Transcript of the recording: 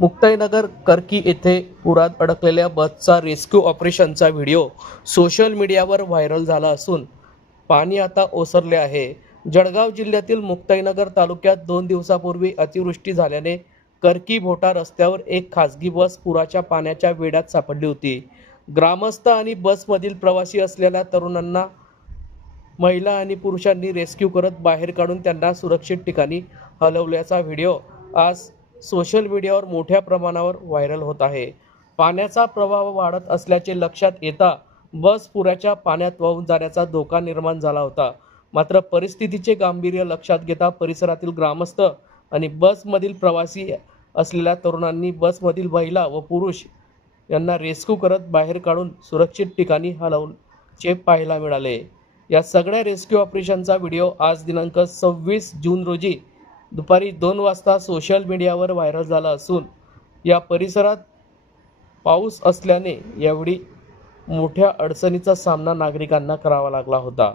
मुक्ताईनगर कर्की येथे पुरात अडकलेल्या बसचा रेस्क्यू ऑपरेशनचा व्हिडिओ सोशल मीडियावर व्हायरल झाला असून पाणी आता ओसरले आहे। जळगाव जिल्ह्यातील मुक्ताईनगर तालुक्यात 2 दिवसापूर्वी अतिवृष्टी झाल्याने कर्की भोटा रस्त्यावर एक खासगी बस पुराच्या पाण्याच्या वेढ्यात सापडली होती। ग्रामस्थ आणि बसमधील प्रवासी असलेल्या तरुणांना महिला आणि पुरुषांनी रेस्क्यू करत बाहेर काढून त्यांना सुरक्षित ठिकाणी हलवल्याचा व्हिडिओ आज सोशल मीडियावर मोठ्या प्रमाणावर व्हायरल होत आहे। पाण्याचा प्रवाह वाढत असल्याचे लक्षात येता बस पुराच्या पाण्यात वाहून जाण्याचा धोका निर्माण झाला होता। मात्र परिस्थितीचे गांभीर्य लक्षात घेता परिसरातील ग्रामस्थ आणि बसमधील प्रवासी असलेल्या तरुणांनी बसमधील महिला व पुरुष यांना रेस्क्यू करत बाहेर काढून सुरक्षित ठिकाणी हलवल्याचे पाहायला मिळाले। या सगळ्या रेस्क्यू ऑपरेशनचा व्हिडिओ आज दिनांक 26 जून रोजी दुपारी 2 वाजता सोशल मीडियावर व्हायरल झाला असून या परिसरात पाऊस असल्याने यावेळी मोठ्या अडचणीचा सामना नागरिकांना करावा लागला होता।